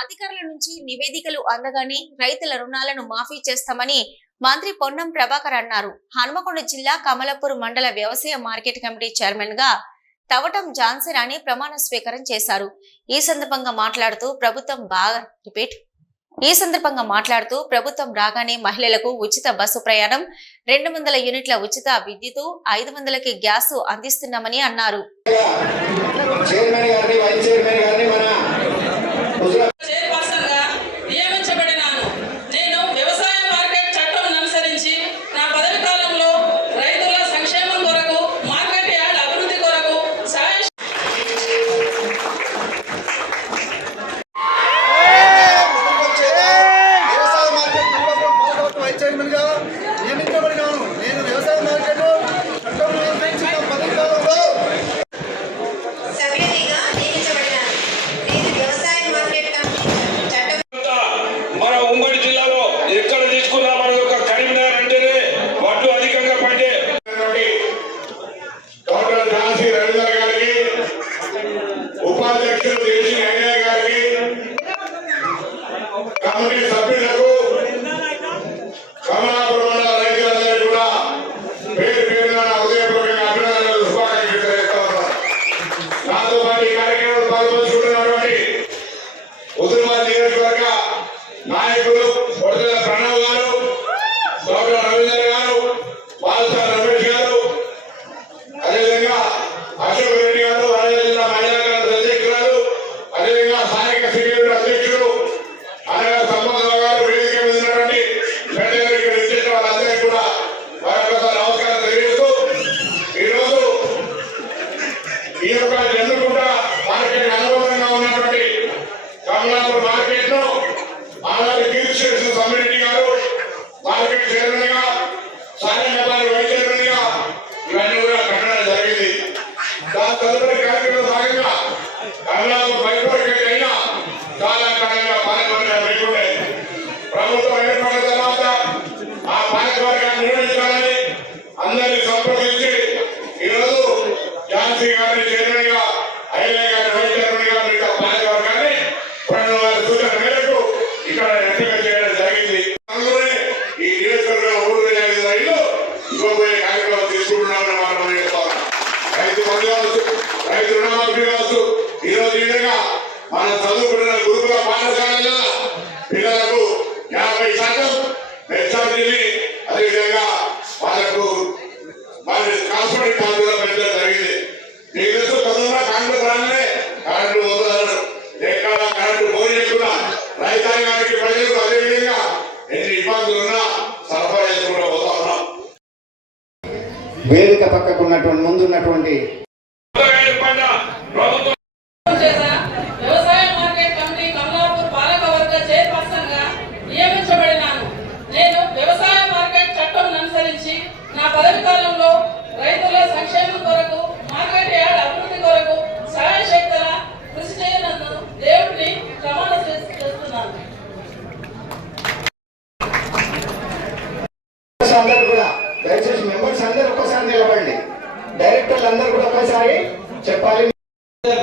అధికారుల నుంచి నివేదికలు అందగానే రైతుల రుణాలను మాఫీ చేస్తామని మంత్రి పొన్నం ప్రభాకర్ అన్నారు. హనుమకొండ జిల్లా కమలాపూర్ మండల వ్యవసాయ మార్కెట్ కమిటీ చైర్మన్ గా తవటం ఝాన్సీ రాణి ప్రమాణ స్వీకారం చేశారు. ఈ సందర్భంగా మాట్లాడుతూ ప్రభుత్వం రాగానే మహిళలకు ఉచిత బస్సు ప్రయాణం, 200 యూనిట్ల ఉచిత విద్యుత్, 500కి గ్యాస్ అందిస్తున్నామని అన్నారు. మన చదువుకున్న గురుకుల పాఠశాలలో పిల్లలకు 50% మెచ్చారిటీని అదేవిధంగా వాళ్ళకు మరి కాన్స్టిట్యూట్ కాలేజీలో పెంచడం జరిగింది. మీకు తెలుసు చదువున్న కాంగ్రెస్ రాగానే కరెంటు పోతున్నారు, ఎక్కడ కరెంటు పోయినట్టున్నా రైతాంగానికి ప్రజలకు అదేవిధంగా ఎన్ని ఇబ్బందులు ఉన్నా సరఫరా చేసుకుంటూ పోతా ఉన్నాం. వేదిక పక్కకున్నటువంటి ముందున్నటువంటి రైతుల సంక్షేమం కొరకు మార్కెట్ యార్డ్ అభివృద్ధి కొరకు సహాయశక్తుల కృషి చేయనందుకు దేవుడిని ప్రమాణ చేస్తున్నాను. దయచేసి మెంబర్స్ అందరూ ఒకసారి నిలబడండి. డైరెక్టర్లు అందరూ కూడా ఒకసారి చెప్పాలి.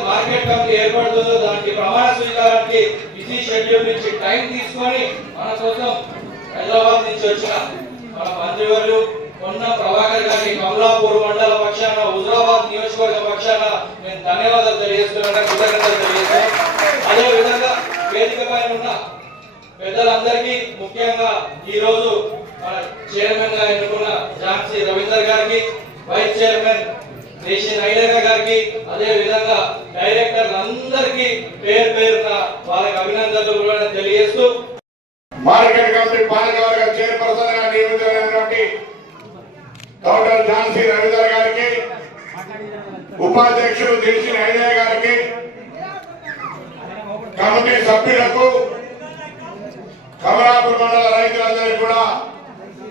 మార్కెట్ కమిటీ ఏర్పడుతుందో దానికి ప్రమాణ స్వీకారానికి బిజీ షెడ్యూల్ నుంచి టైం తీసుకొని మన కోసం హైదరాబాద్ నుంచి వచ్చిన మన మంత్రివర్యులు పొన్నం ప్రభాకర్ గారికి కమలాపూర్ మండల పక్షాన, హుజరాబాద్ నియోజకవర్గ పక్షాన నేను ధన్యవాదాలు తెలియజేస్తున్నాను, కృతజ్ఞతలు తెలియజేస్తాను. అదే విధంగా వేదిక పైన ఉన్న పెద్దలందరికీ, ముఖ్యంగా ఈ రోజు మన చైర్మన్ గా ఎన్నుకున్న ఝాన్సీ రవీందర్ గారికి, వైస్ చైర్మన్ దేశీ నైలేఖ గారికి, అదే విధంగా డైరెక్టర్లు అందరికీ పేరు పేరున వాళ్ళకి అభినందనలు కూడా తెలియజేస్తూ మార్కెట్ కమిటీ పాలకవర్గ చైర్పర్సన్ గా నియమితులైనటువంటి డాక్టర్ ఝాన్సీ రవీందర్ గారికి, ఉపాధ్యక్షుడు దేశీ నైలేఖ గారికి, కమిటీ సభ్యులకు, కమలాపూర్ మండల రైతులందరికీ కూడా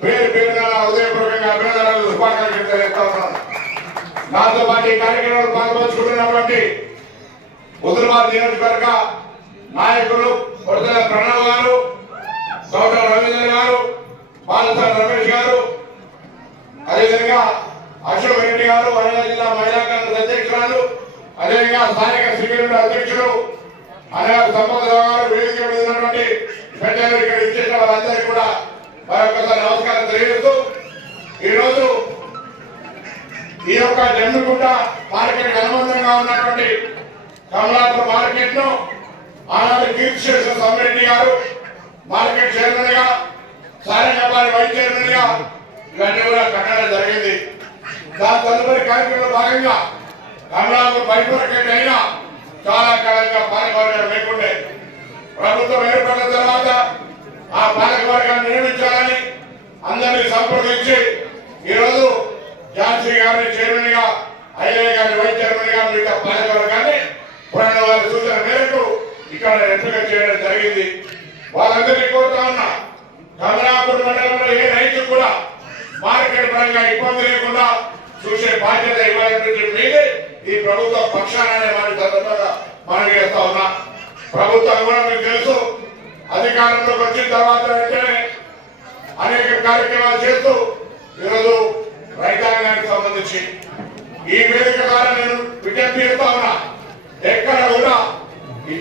పేరు పేరున హృదయపూర్వకంగా అభినందనలు, శుభాకాంక్షలు తెలియజేస్తా ఉన్నాను. నాతో పాటు ఈ కార్యక్రమంలో పాల్పంచుకుంటున్నటువంటి హుజరాబాద్ నియోజకవర్గ నాయకులు కొడతల ప్రణవ్ గారు, డాక్టర్ రవీందర్ గారు, బాలసాని రమేష్ గారు, అదేవిధంగా అశోక్ రెడ్డి గారు, వరంగల్ జిల్లా మహిళా కాంగ్రెస్ అధ్యక్షురాలు, అదేవిధంగా స్థానిక సివిల్ అధ్యక్షుడు అనగా సంపద గారు, వేదిక మరొకసారి నమస్కారం తెలియజేస్తూ ఈరోజు ఈ యొక్క జమ్మిగుంట మార్కెట్ అనుబంధంగా ఉన్నటువంటి కమలాపూర్ మార్కెట్ ను ఆనాడు కీర్తిశేష సమ్మిరెడ్డి గారు మార్కెట్ చైర్మన్ గా, సారంగపాలి వైస్ చైర్మన్ గా ఇవన్నీ కూడా కట్టడం జరిగింది. దాని తదుపరి కార్యక్రమంలో భాగంగా కమలాపూర్ బైఫర్కేట్ అయినా చాలా కాలంగా పాలకవర్గం లేకుండే ప్రభుత్వం ఏర్పడిన తర్వాత ఆ పాలకవర్గాన్ని నిర్మించాలని అందరినీ సంప్రదించి ఈరోజు ఝాన్సీ గారిని చైర్మన్ గా, ఐలయ్య గారిని వైస్ చైర్మన్ గా మిగతా పాలకవర్గాన్ని పురాణ వారి సూచన మేరకు ఇక్కడ ఎంపిక చేయడం జరిగింది. వాళ్ళందరినీ కోరుతా ఉన్నా, కమలాపూర్ మండలంలో ఏ రైతు కూడా మార్కెట్ పరంగా ఇబ్బంది లేకుండా చూసే బాధ్యత ఇవ్వాలంటే మీదే ఈ ప్రభుత్వ పక్షాన వారి సందర్భంగా మనం చేస్తా ఉన్నా. ప్రభుత్వం కూడా మీకు తెలుసు, అధికారంలోకి వచ్చిన తర్వాత వెంటనే అనేక కార్యక్రమాలు చేస్తూ ఈరోజు రైతాంగానికి సంబంధించి ఈ వేదిక ద్వారా నేను విజ్ఞప్తి చేస్తా ఉన్నా, ఎక్కడ కూడా